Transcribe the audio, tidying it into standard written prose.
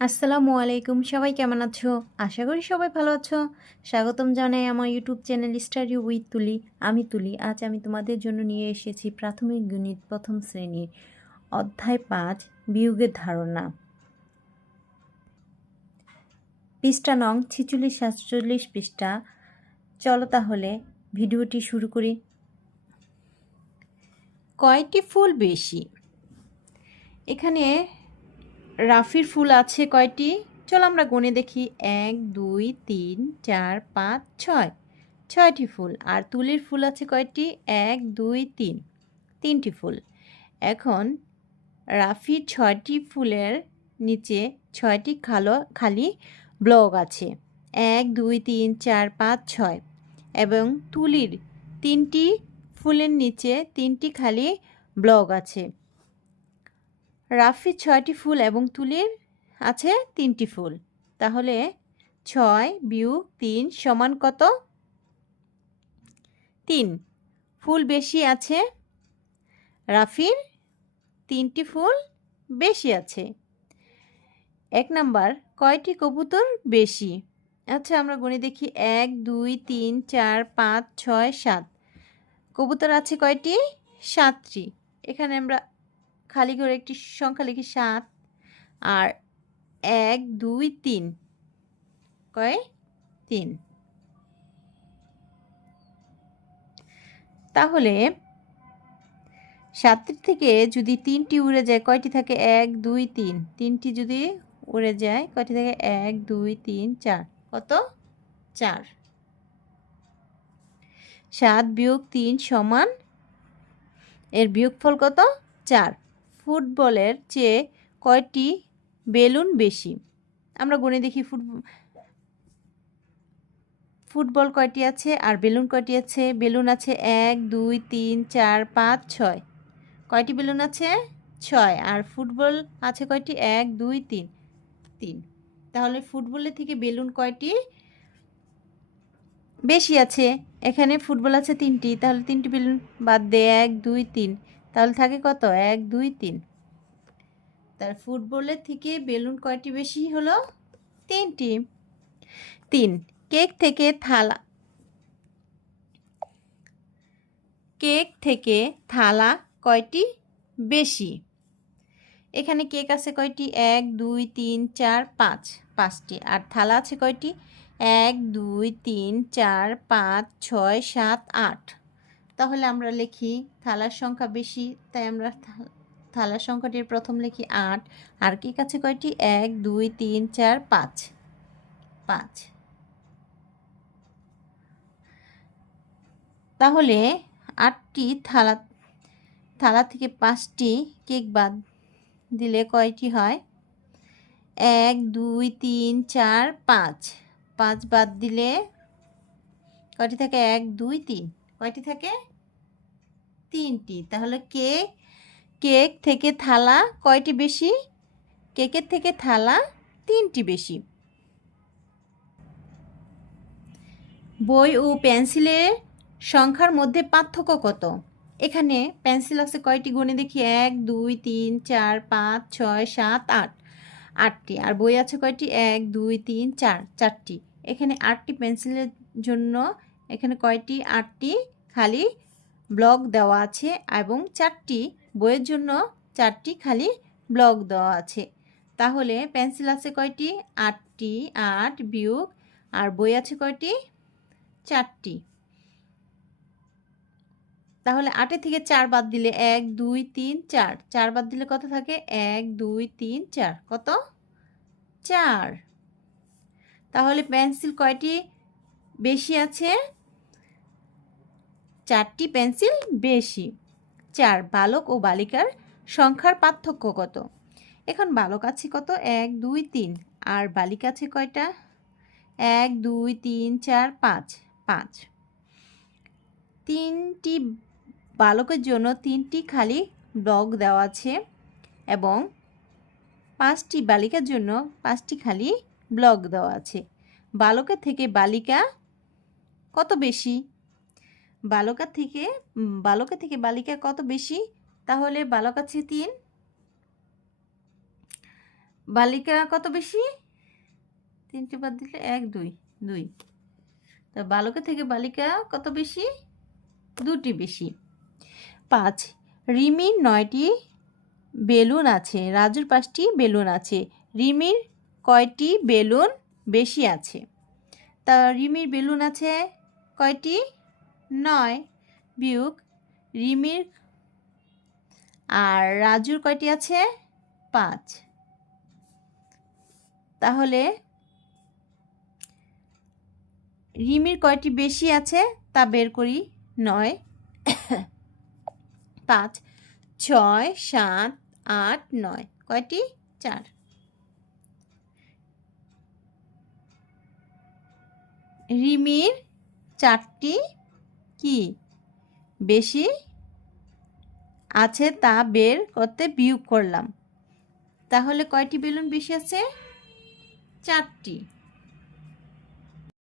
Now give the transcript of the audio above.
আসসালামু আলাইকুম, সবাই কেমন আছো? আশা করি সবাই ভালো আছো। স্বাগতম জানাই আমার ইউটিউব চ্যানেল স্টাডি উইথ তুলি। আমি তুলি। আজ আমি তোমাদের জন্য নিয়ে এসেছি প্রাথমিক গণিত প্রথম শ্রেণীর অধ্যায় 5 বিয়োগের ধারণা। পৃষ্ঠা নং 46-47 পৃষ্ঠা। চলো তাহলে ভিডিওটি শুরু করি। কয়টি ফুল বেশি? এখানে রাফির ফুল আছে কয়টি? চলো আমরা গুনে দেখি। 1 2 3 4 5 6, 6টি ফুল। আর তুলির ফুল আছে কয়টি? 1 2 3, 3টি ফুল। এখন রাফির 6টি ফুলের নিচে 6টি খালি ব্লক আছে। 1 2 3 4 5 6। এবং তুলির 3টি ফুলের নিচে 3টি খালি ব্লক আছে। রাফির 6টি ফুল এবং তুলির আছে 3টি ফুল। তাহলে 6 বিয়োগ 3 সমান কত? 3। ফুল বেশি আছে, রাফির 3টি ফুল বেশি আছে। 1 নাম্বার, কয়টি কবুতর বেশি? আচ্ছা, আমরা গুনে দেখি। 1 2 3 4 5 6 7। কবুতর আছে কয়টি? 7টি। এখানে আমরা খালি করে একটি সংখ্যা লিখি 7। আর 1 2 3 কয়? 3। তাহলে 7টি থেকে যদি 3টি উড়ে যায়, কয়টি থাকে? 1 2 3। 3টি যদি উড়ে যায়, কয়টি থাকে? 1 2 3 4। কত? 4। 7 বিয়োগ 3 সমান, এর বিয়োগফল কত? 4। ফুটবলের চেয়ে কয়টি বেলুন বেশি? আমরা গুনে দেখি। ফুটবল কয়টি আছে আর বেলুন কয়টি আছে? বেলুন আছে 1 2 3 4 5 6। কয়টি বেলুন আছে? 6। আর ফুটবল আছে কয়টি? 1 2 3, 3। তাহলে ফুটবলের থেকে বেলুন কয়টি বেশি আছে? এখানে ফুটবল আছে 3টি, তাহলে 3টি বেলুন বাদ দে। 1 2 3, তাহলে থাকে কত? 1 2 3। তার ফুটবলের থেকে বেলুন কয়টি বেশি হলো? 3টি। 3। কেক থেকে থালা কয়টি বেশি? এখানে কেক আছে কয়টি? 1 2 3 4 5, 5টি। আর থালা আছে কয়টি? 1 2 3 4 5 6 7 8। তাহলে আমরা লিখি থালার সংখ্যা বেশি, তাই আমরা থালার সংখ্যাটির প্রথম লিখি 8। আর কেক আছে কয়টি? 1 2 3 4 5, 5। তাহলে 8টি থালা থেকে 5টি কেক বাদ দিলে কয়টি হয়? 1 2 3 4 5, 5 বাদ দিলে কয়টি থাকে? 1 2 3। কয়টি থাকে? 3টি। তাহলে কেক থেকে থালা কয়টি বেশি? কেকের থেকে থালা 3টি বেশি। বই ও পেন্সিলের সংখ্যার মধ্যে পার্থক্য কত? এখানে পেন্সিল আছে কয়টি? গুনে দেখি। 1 2 3 4 5 6 7 8, 8টি। আর বই আছে কয়টি? 1 2 3 4, 4টি। এখানে 8টি পেন্সিলের জন্য এখানে কয়টি? 8টি খালি ব্লক দেওয়া আছে এবং 4টি বইয়ের জন্য 4টি খালি ব্লক দেওয়া আছে। তাহলে পেন্সিল আছে কয়টি? 8টি। 8 বিয়োগ, আর বই আছে কয়টি? 4টি। তাহলে 8 থেকে 4 বাদ দিলে 1 2 3 4, 4 বাদ দিলে কত থাকে? 1 2 3 4। কত? 4। তাহলে পেন্সিল কয়টি বেশি আছে? 4টি পেন্সিল বেশি। 4। বালক ও বালিকার সংখ্যার পার্থক্য কত? এখন বালক আছে কত? 1 2 3। আর বালিকা আছে কয়টা? 1 2 3 4 5, 5। 3টি বালকের জন্য 3টি খালি ব্লক দেওয়া আছে এবং 5টি বালিকার জন্য 5টি খালি ব্লক দেওয়া আছে। বালকের থেকে বালিকা কত বেশি? বালকের থেকে বালিকা কত বেশি? তাহলে বালক আছে 3, বালিকা কত বেশি? 3টে বাদ দিলে 1 2 2। তা বালকের থেকে বালিকা কত বেশি? 2টি বেশি। 5 রিমির 9টি বেলুন আছে, রাজুর 5টি বেলুন আছে, রিমির কয়টি বেলুন বেশি আছে? তা রিমির বেলুন আছে কয়টি? 9 বিয়োগ রিমির আর রাজুর কয়টি আছে? 5। তাহলে রিমির কয়টি বেশি আছে তা বের করি। 9 5 6 7 8 9 কয়টি? 4। রিমির 4টি কি বেশি আছে তা বের করতে বিয়োগ করলাম। তাহলে কয়টি বেলুন বেশি আছে? 4টি।